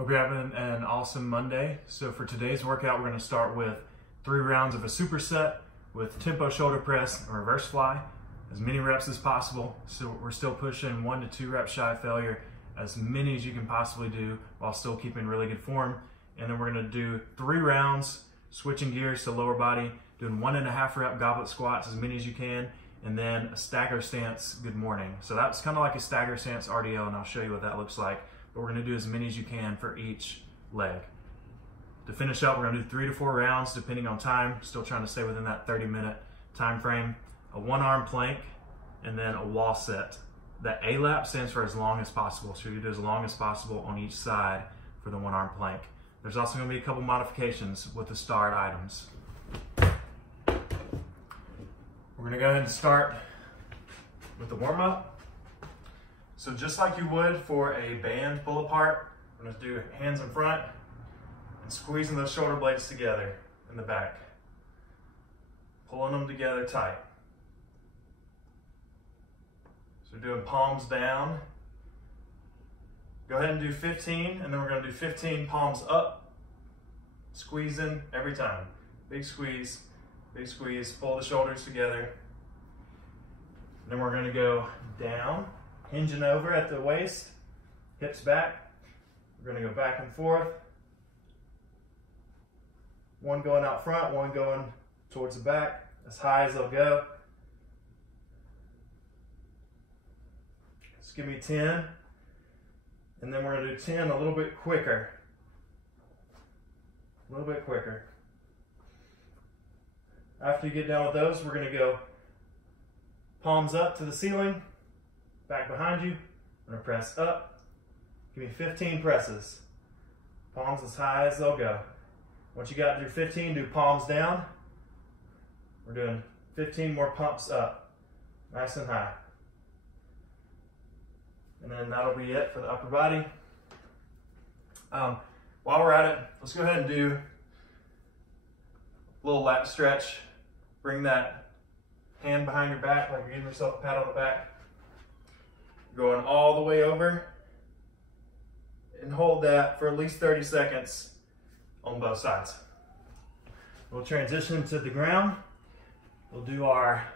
Hope you're having an awesome Monday. So for today's workout, we're going to start with 3 rounds of a superset with tempo shoulder press and reverse fly, as many reps as possible. So we're still pushing 1 to 2 reps shy of failure, as many as you can possibly do while still keeping really good form. And then we're going to do 3 rounds, switching gears to lower body, doing 1.5 rep goblet squats, as many as you can, and then a stagger stance good morning. So that's kind of like a stagger stance RDL, and I'll show you what that looks like. But we're going to do as many as you can for each leg. To finish up, we're going to do 3 to 4 rounds depending on time. Still trying to stay within that 30-minute time frame. A 1-arm plank and then a wall set. That xALAP stands for as long as possible. So you do as long as possible on each side for the 1-arm plank. There's also going to be a couple modifications with the starred items. We're going to go ahead and start with the warm-up. So just like you would for a band pull apart, we're going to do hands in front and squeezing those shoulder blades together in the back. Pulling them together tight. So we're doing palms down. Go ahead and do 15, and then we're going to do 15 palms up, squeezing every time. Big squeeze, pull the shoulders together. And then we're going to go down, hinging over at the waist, hips back. We're going to go back and forth. One going out front, one going towards the back, as high as they'll go. Just give me 10. And then we're going to do 10 a little bit quicker. A little bit quicker. After you get done with those, we're going to go palms up to the ceiling, back behind you. We're going to press up. Give me 15 presses. Palms as high as they'll go. Once you got through 15, do palms down. We're doing 15 more pumps up, nice and high. And then that'll be it for the upper body. While we're at it, let's go ahead and do a little lat stretch. Bring that hand behind your back like you're giving yourself a pat on the back. Going all the way over. And hold that for at least 30 seconds on both sides. We'll transition to the ground. We'll do our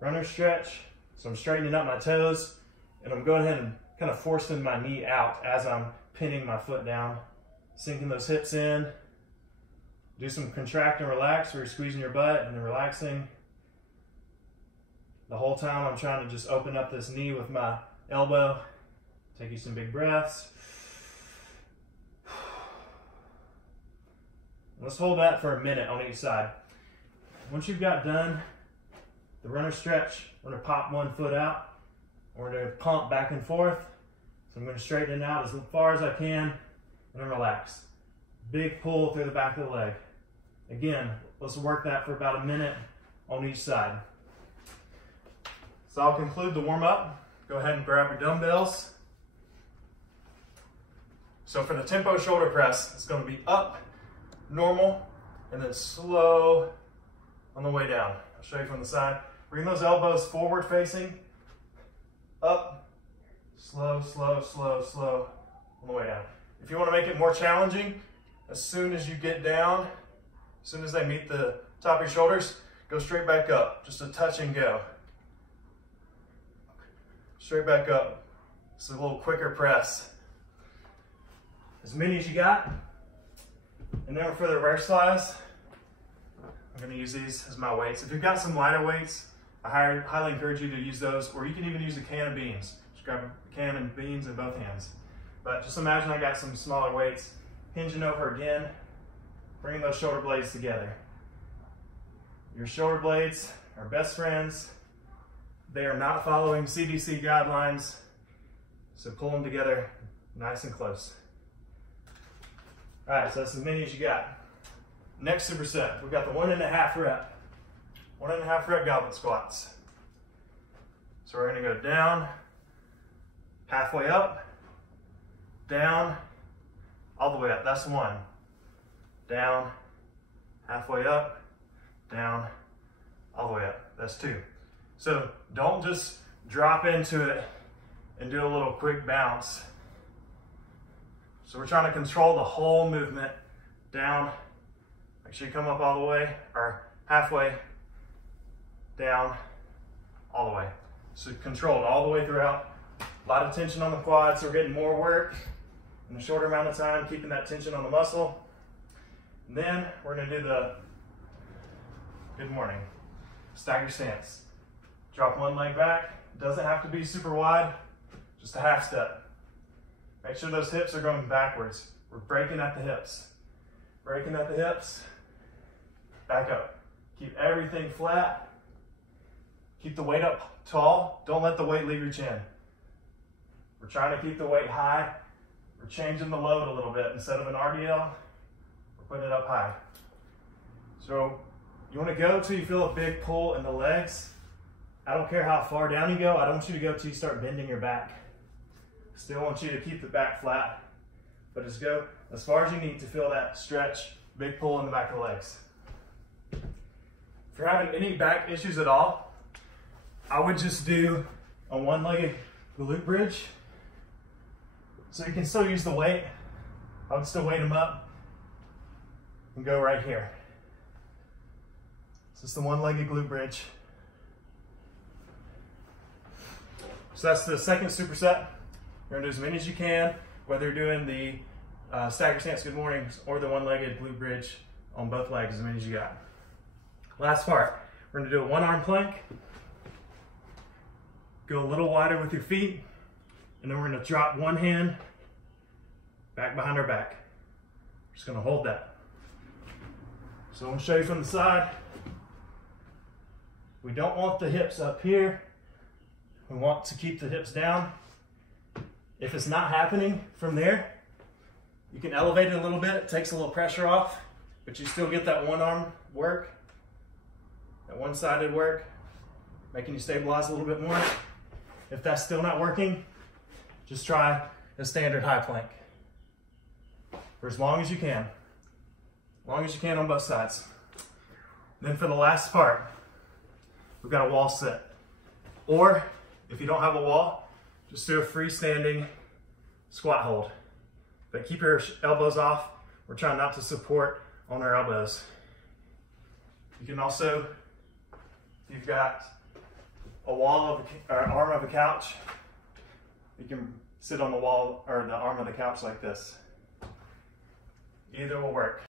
runner stretch. So I'm straightening up my toes, and I'm going ahead and kind of forcing my knee out as I'm pinning my foot down, sinking those hips in. Do some contract and relax where you're squeezing your butt and then relaxing. The whole time I'm trying to just open up this knee with my elbow. Take you some big breaths. Let's hold that for a minute on each side. Once you've got done the runner stretch, we're going to pop one foot out. We're going to pump back and forth. So I'm going to straighten it out as far as I can and then relax. Big pull through the back of the leg. Again, let's work that for about a minute on each side. So I'll conclude the warm-up. Go ahead and grab your dumbbells. So for the tempo shoulder press, it's going to be up, normal, and then slow on the way down. I'll show you from the side. Bring those elbows forward facing, up, slow, slow, slow, slow on the way down. If you want to make it more challenging, as soon as you get down, as soon as they meet the top of your shoulders, go straight back up, just a touch and go. Straight back up. It's a little quicker press. As many as you got. And then for the reverse flies, I'm going to use these as my weights. If you've got some lighter weights, I highly encourage you to use those, or you can even use a can of beans. Just grab a can of beans in both hands. But just imagine I got some smaller weights, hinging over again, bringing those shoulder blades together. Your shoulder blades are best friends. They are not following CDC guidelines, so pull them together nice and close. All right, so that's as many as you got. Next superset, we've got the 1.5 rep. 1.5 rep goblet squats. So we're gonna go down, halfway up, down, all the way up. That's 1. Down, halfway up, down, all the way up. That's 2. So don't just drop into it and do a little quick bounce. So we're trying to control the whole movement down. Make sure you come up all the way, or halfway, down, all the way. So control it all the way throughout. A lot of tension on the quads, so we're getting more work in a shorter amount of time, keeping that tension on the muscle. And then we're gonna do the good morning. Stagger stance. Drop one leg back. Doesn't have to be super wide, just a half step. Make sure those hips are going backwards. We're breaking at the hips. Breaking at the hips. Back up. Keep everything flat. Keep the weight up tall. Don't let the weight leave your chin. We're trying to keep the weight high. We're changing the load a little bit. Instead of an RDL, we're putting it up high. So you want to go till you feel a big pull in the legs. I don't care how far down you go. I don't want you to go till you start bending your back. Still want you to keep the back flat, but just go as far as you need to feel that stretch, big pull in the back of the legs. If you're having any back issues at all, I would just do a one-legged glute bridge. So you can still use the weight. I would still weight them up and go right here. So it's the one-legged glute bridge. So that's the second superset. You're gonna do as many as you can, whether you're doing the Stagger Stance Goodmornings or the one-legged glute bridge on both legs, as many as you got. Last part, we're gonna do a one-arm plank. Go a little wider with your feet, and then we're gonna drop one hand back behind our back. Just gonna hold that. So I'm gonna show you from the side. We don't want the hips up here. We want to keep the hips down. If it's not happening from there, you can elevate it a little bit. It takes a little pressure off, but you still get that one arm work, that one-sided work, making you stabilize a little bit more. If that's still not working, just try a standard high plank for as long as you can. As long as you can on both sides. Then for the last part, we've got a wall sit. Or if you don't have a wall, just do a freestanding squat hold. But keep your elbows off. We're trying not to support on our elbows. You can also, if you've got a wall of or arm of a couch, you can sit on the wall or the arm of the couch like this. Either will work.